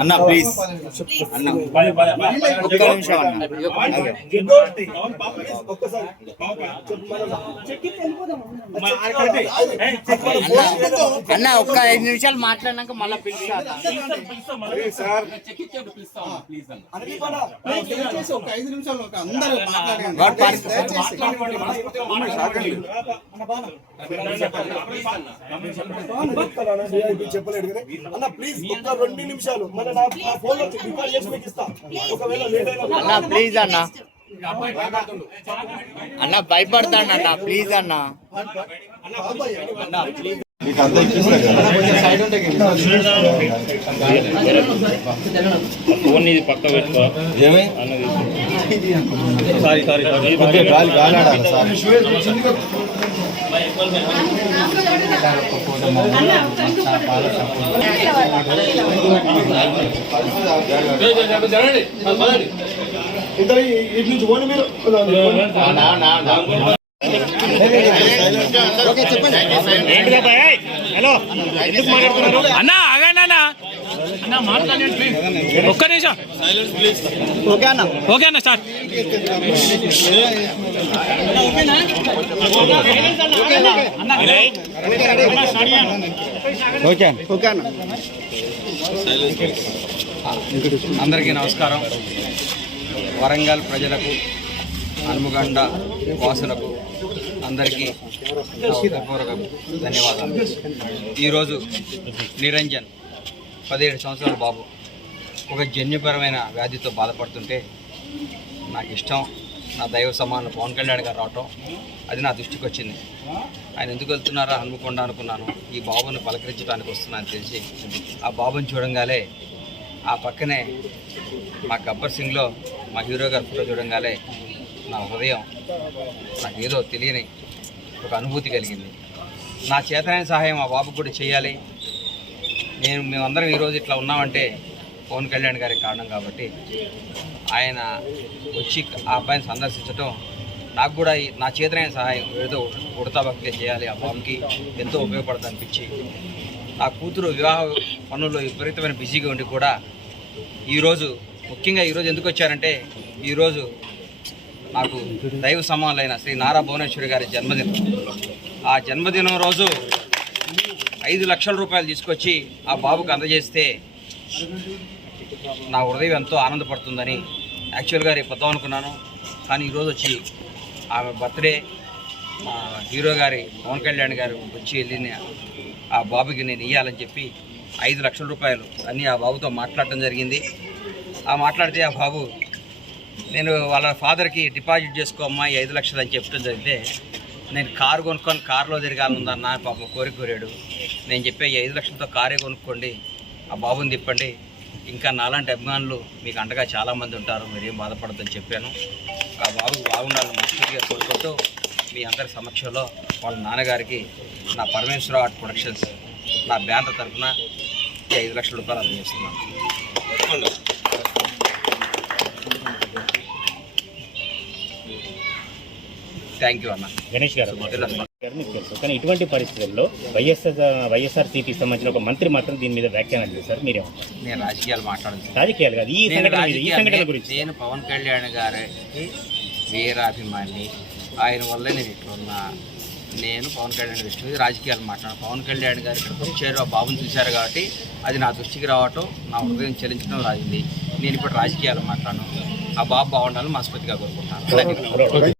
అన్న ప్లీజ్ అన్న ఒక్క నిమిషం అన్న ఒక్క 5 నిమిషాలు మాట్లాడినాక మళ్ళీ చెప్పలేడు అన్న ప్లీజ్ ఒక్క 2 నిమిషాలు మన నా ఫోన్ లో రికార్డ్ చేసి మీకు ఇస్తా. ఒకవేళ లేట్ అయినా అన్న ప్లీజ్ అన్న అన్న భయపడతాను అన్న ప్లీజ్ అన్న ఫోన్ ఇది పక్క పెట్టుకో ఇటు నుంచి పోనీ మీరు హలో ఎందుకు మాట్లాడుతున్నారు అన్న ఆగండి అన్న అన్న మాట్లాడండి ప్లీజ్ ఒక్క నిమిషం ఓకే అన్న స్టార్ట్ ఓకే అన్న అందరికీ నమస్కారం. వరంగల్ ప్రజలకు, హనుమకొండ వాసులకు అందరికీ హృదయపూర్వక ధన్యవాదాలు. ఈరోజు నిరంజన్ 17 సంవత్సరాల బాబు ఒక జన్యుపరమైన వ్యాధితో బాధపడుతుంటే నాకు ఇష్టం, నా దైవ సమానం పవన్ కళ్యాణ్ గారు రావటం అది నా దృష్టికి వచ్చింది. ఆయన ఎందుకు వెళ్తున్నారా హనుమకొండ అనుకున్నాను. ఈ బాబుని పలకరించడానికి వస్తున్నాను తెలిసి ఆ బాబుని చూడంగానే ఆ పక్కనే మా గబ్బర్ సింగ్లో మా హీరో గారి ఫోటో చూడంగానే నా హృదయం నాకు ఏదో తెలియని ఒక అనుభూతి కలిగింది. నా చేతనైన సహాయం ఆ బాబుకు కూడా చేయాలి. మేమందరం ఈరోజు ఇట్లా ఉన్నామంటే పవన్ కళ్యాణ్ గారికి కారణం కాబట్టి ఆయన వచ్చి ఆ అబ్బాయిని సందర్శించడం నాకు కూడా నా చేతనైన సహాయం ఏదో ఉడతా భక్తిగా చేయాలి. ఆ బాబుకి ఎంతో ఉపయోగపడుతుంది అనిపించి నా కూతురు వివాహ పనుల్లో విపరీతమైన బిజీగా ఉండి కూడా ఈరోజు ముఖ్యంగా ఈరోజు ఎందుకు వచ్చారంటే ఈరోజు నాకు దైవ సమానులైన శ్రీ నారా భువనేశ్వరి గారి జన్మదినం. ఆ జన్మదినం రోజు 5 లక్షల రూపాయలు తీసుకొచ్చి ఆ బాబుకు అందజేస్తే నా హృదయం ఎంతో ఆనందపడుతుందని యాక్చువల్గా రేపు వద్దాం అనుకున్నాను. కానీ ఈరోజు వచ్చి ఆమె బర్త్డే మా హీరో గారి పవన్ కళ్యాణ్ గారు వచ్చి వెళ్ళిన ఆ బాబుకి నేను ఇవ్వాలని చెప్పి 5 లక్షల రూపాయలు అన్నీ ఆ బాబుతో మాట్లాడటం జరిగింది. ఆ మాట్లాడితే ఆ బాబు నేను వాళ్ళ ఫాదర్కి డిపాజిట్ చేసుకోమ్మా 5 లక్షలు అని చెప్పడం జరిగితే నేను కారు కొనుక్కొని కారులో తిరగాలనుందన్న పాపం కోరాడు. నేను చెప్పే 5 లక్షలతో కారే కొనుక్కోండి, ఆ బాబుని తిప్పండి, ఇంకా నాలాంటి అభిమానులు మీకు అండగా చాలామంది ఉంటారు, మీరేం బాధపడద్దని చెప్పాను. ఆ బాబుకి బాగుండాలని మనస్ఫూర్తిగా కోరుకుంటూ మీ అందరి సమక్షంలో వాళ్ళ నాన్నగారికి నా పరమేశ్వర ఆర్ట్ ప్రొడక్షన్స్ నా బ్యానర్ తరఫున 5 లక్షల రూపాయలు అందజేస్తున్నాను. థ్యాంక్ యూ అన్న. గణేష్ గారు మీకు తెలుసు, కానీ ఇటువంటి పరిస్థితుల్లో వైఎస్ఆర్సీపీకి సంబంధించిన ఒక మంత్రి మాత్రం దీని మీద వ్యాఖ్యానాలు చేశారు. మీరేమంటారు? నేను రాజకీయాలు మాట్లాడను. రాజకీయాలు కాదు, ఈ సంఘటన గురించి. నేను పవన్ కళ్యాణ్ గారికి వీరాభిమాని, ఆయన వల్ల నేను ఇట్లున్నా. నేను పవన్ కళ్యాణ్ దృష్టికి రాజకీయాలు మాట్లాడాను. పవన్ కళ్యాణ్ గారు ఇక్కడికి వచ్చారు, ఆ బాబుని చూశారు కాబట్టి అది నా దృష్టికి రావటం, నా హృదయం చెల్లించడం రాజింది. నేను ఇప్పుడు రాజకీయాలు మాట్లాడను. ఆ బాబు బాగుండాలని మనస్ఫూర్తిగా కోరుకుంటాను.